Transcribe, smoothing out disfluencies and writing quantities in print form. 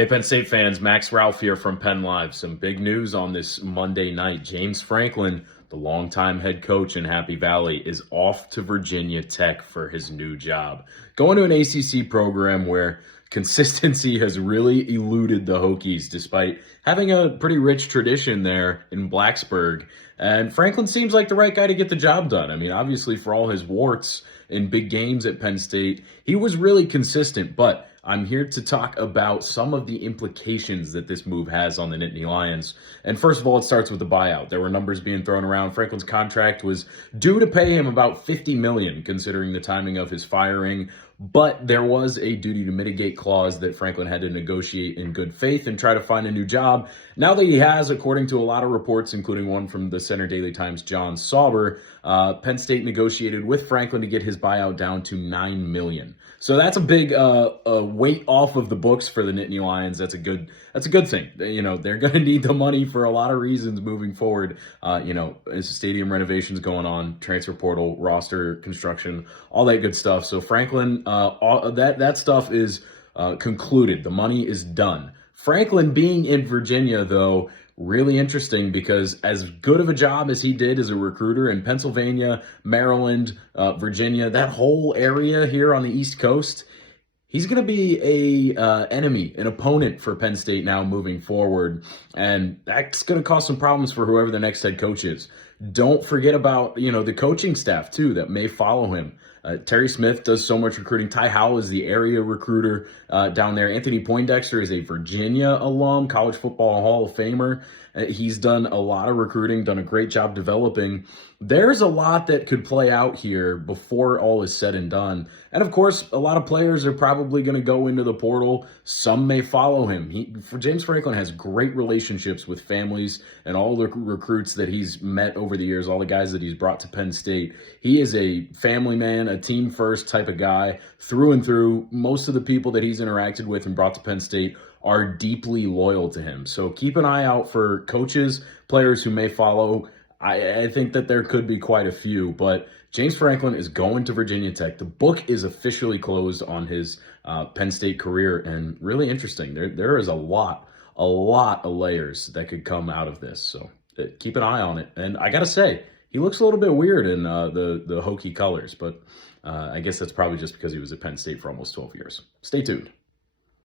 Hey, Penn State fans, Max Ralph here from Penn Live. Some big news on this Monday night. James Franklin, the longtime head coach in Happy Valley, is off to Virginia Tech for his new job. Going to an ACC program where consistency has really eluded the Hokies, despite having a pretty rich tradition there in Blacksburg. And Franklin seems like the right guy to get the job done. I mean, obviously, for all his warts in big games at Penn State, he was really consistent, but I'm here to talk about some of the implications that this move has on the Nittany Lions. And first of all, it starts with the buyout. There were numbers being thrown around. Franklin's contract was due to pay him about $50 million, considering the timing of his firing. But there was a duty to mitigate clause that Franklin had to negotiate in good faith and try to find a new job. Now that he has, according to a lot of reports, including one from the Center Daily Times' John Sauber, Penn State negotiated with Franklin to get his buyout down to $9 million. So that's a big weight off of the books for the Nittany Lions. That's a good thing. You know, they're going to need the money for a lot of reasons moving forward. As stadium renovations going on, transfer portal, roster construction, all that good stuff. So Franklin, that stuff is concluded. The money is done. Franklin being in Virginia, though, really interesting because as good of a job as he did as a recruiter in Pennsylvania, Maryland, Virginia, that whole area here on the East Coast, he's going to be an opponent for Penn State now moving forward, and that's going to cause some problems for whoever the next head coach is. Don't forget about, the coaching staff, too, that may follow him. Terry Smith does so much recruiting. Ty Howell is the area recruiter down there. Anthony Poindexter is a Virginia alum, college football Hall of Famer. He's done a lot of recruiting, done a great job developing. There's a lot that could play out here before all is said and done. And of course, a lot of players are probably going to go into the portal. Some may follow him. James Franklin has great relationships with families and all the recruits that he's met over the years, all the guys that he's brought to Penn State. He is a family man, a team first type of guy through and through. Most of the people that he's interacted with and brought to Penn State are deeply loyal to him. So keep an eye out for coaches, players who may follow. I think that there could be quite a few, but James Franklin is going to Virginia Tech. The book is officially closed on his Penn State career, and really interesting. There is a lot of layers that could come out of this, so keep an eye on it. And I gotta say, he looks a little bit weird in the Hokie colors, but I guess that's probably just because he was at Penn State for almost 12 years. Stay tuned.